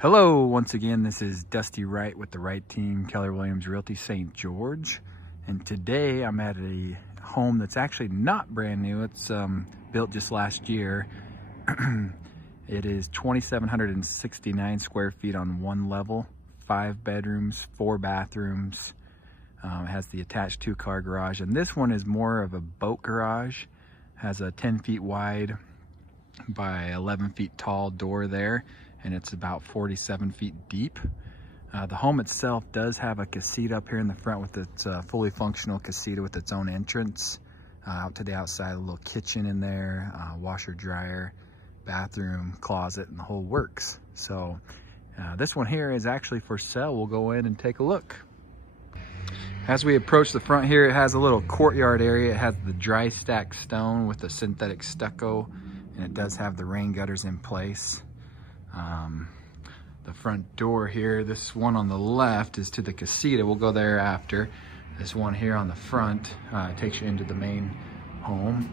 Hello, once again, this is Dusty Wright with the Wright team, Keller Williams Realty St. George. And today I'm at a home that's actually not brand new. It's built just last year. It is 2,769 square feet on one level, 5 bedrooms, 4 bathrooms. It has the attached 2-car garage. And this one is more of a boat garage. Has a 10 feet wide by 11 feet tall door there, and it's about 47 feet deep. The home itself does have a casita up here in the front with its fully functional casita with its own entrance. Out to the outside, a little kitchen in there, washer, dryer, bathroom, closet, and the whole works. So this one here is actually for sale. We'll go in and take a look. As we approach the front here, it has a little courtyard area. It has the dry stack stone with the synthetic stucco, and it does have the rain gutters in place. The front door here, this one on the left is to the casita. We'll go there after. This one here on the front takes you into the main home.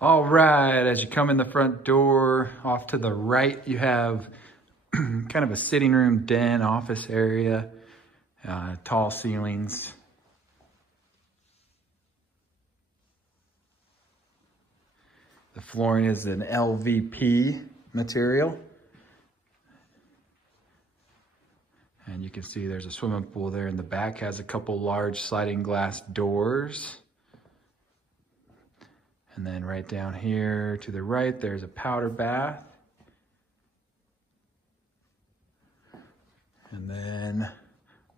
All right, as you come in the front door, off to the right, you have kind of a sitting room, den, office area, tall ceilings. The flooring is an LVP material. And you can see there's a swimming pool there in the back. Has a couple large sliding glass doors. And then right down here to the right, there's a powder bath. And then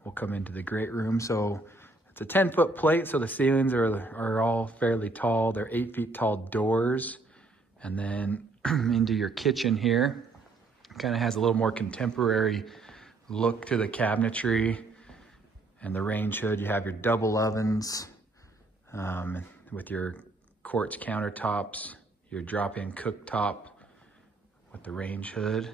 we'll come into the great room. So it's a 10-foot plate, so the ceilings are all fairly tall. They're 8 feet tall doors. And then into your kitchen here, kind of has a little more contemporary look to the cabinetry and the range hood. You have your double ovens with your quartz countertops, your drop-in cooktop with the range hood.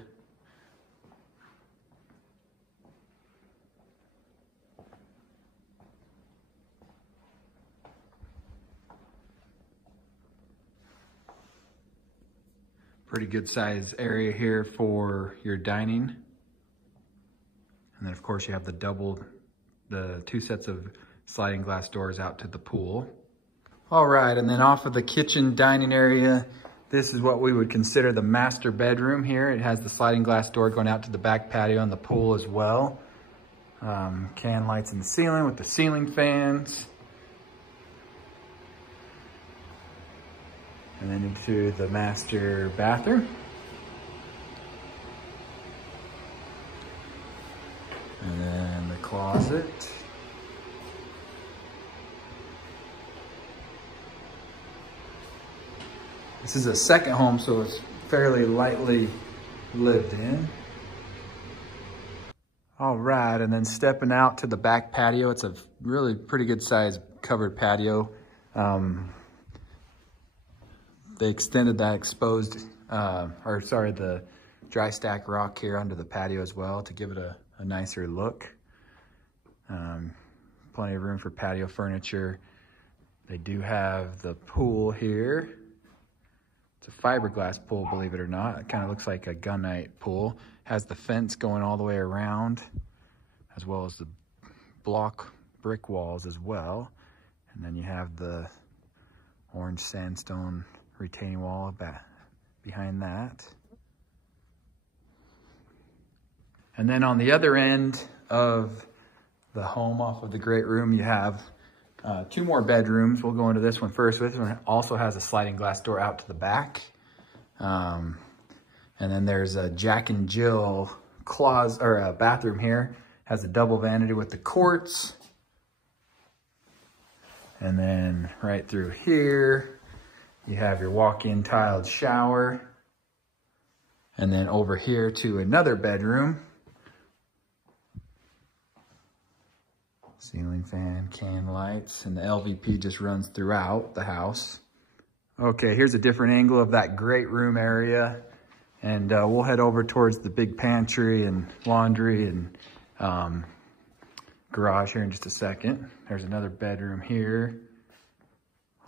Pretty good size area here for your dining. And then of course you have the 2 sets of sliding glass doors out to the pool. All right, and then off of the kitchen dining area, this is what we would consider the master bedroom here. It has the sliding glass door going out to the back patio and the pool as well. Can lights in the ceiling with the ceiling fans. And then into the master bathroom. And then the closet. This is a second home, so it's fairly lightly lived in. All right, and then stepping out to the back patio, it's a really pretty good size covered patio. They extended that the dry stack rock here under the patio as well to give it a nicer look. Plenty of room for patio furniture. They do have the pool here. It's a fiberglass pool, believe it or not. It kind of looks like a gunite pool. Has the fence going all the way around, as well as the block brick walls as well. And then you have the orange sandstone retaining wall behind that. And then on the other end of the home off of the great room, you have 2 more bedrooms. We'll go into this one first. This one also has a sliding glass door out to the back. And then there's a Jack and Jill closet or a bathroom here. Has a double vanity with the quartz. And then right through here, you have your walk-in tiled shower. And then over here to another bedroom. Ceiling fan, can lights, and the LVP just runs throughout the house. Okay, here's a different angle of that great room area. And we'll head over towards the big pantry and laundry and garage here in just a second. There's another bedroom here.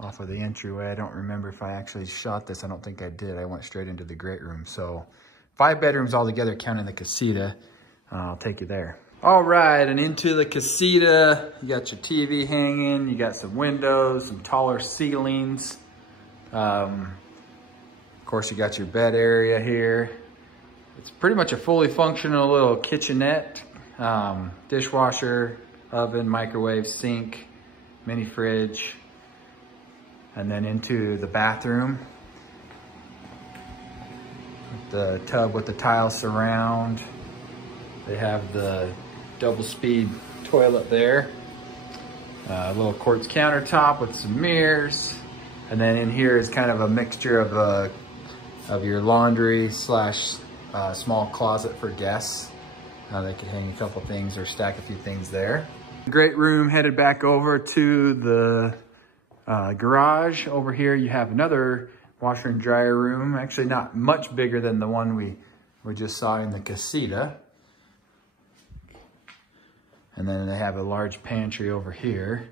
off of the entryway. I don't remember if I actually shot this. I don't think I did. I went straight into the great room. So 5 bedrooms altogether, counting the Casita. I'll take you there. All right, and into the Casita. You got your TV hanging. You got some windows, some taller ceilings. Of course, you got your bed area here. It's pretty much a fully functional little kitchenette, dishwasher, oven, microwave, sink, mini fridge, and then into the bathroom. The tub with the tile surround. They have the double speed toilet there. A little quartz countertop with some mirrors. And then in here is kind of a mixture of your laundry slash small closet for guests. They could hang a couple things or stack a few things there. Great room headed back over to the garage. Over here you have another washer and dryer room. Actually not much bigger than the one we just saw in the Casita. And then they have a large pantry over here.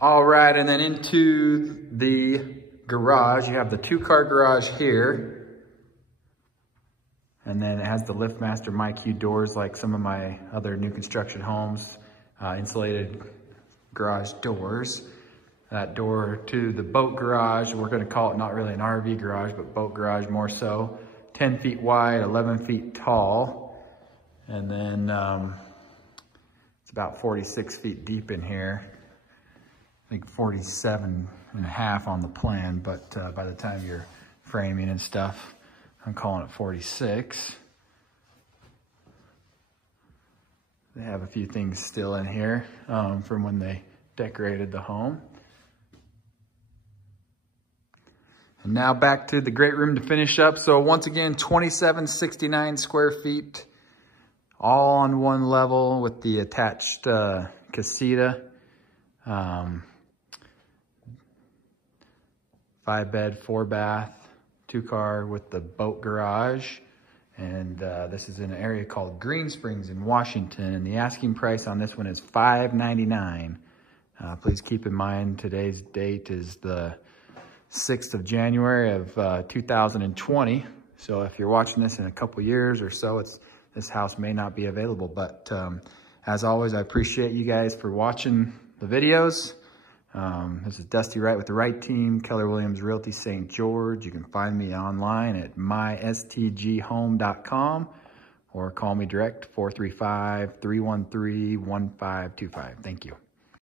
All right, and then into the garage, you have the 2-car garage here. And then it has the LiftMaster MyQ doors like some of my other new construction homes, insulated garage doors. That door to the boat garage, we're gonna call it not really an RV garage, but boat garage more so. 10 feet wide, 11 feet tall. And then it's about 46 feet deep in here. I think 47 and a half on the plan, but by the time you're framing and stuff, I'm calling it 46. They have a few things still in here from when they decorated the home. And now back to the great room to finish up. So once again, 2769 square feet, all on one level with the attached Casita. 5-bed, 4-bath, 2-car with the boat garage. And this is in an area called Green Springs in Washington. And the asking price on this one is $599. Please keep in mind today's date is the 6th of January of 2020. So if you're watching this in a couple years or so, this house may not be available. But as always, I appreciate you guys for watching the videos. This is Dusty Wright with the Wright team, Keller Williams Realty St. George. You can find me online at mystghome.com or call me direct 435-313-1525. Thank you.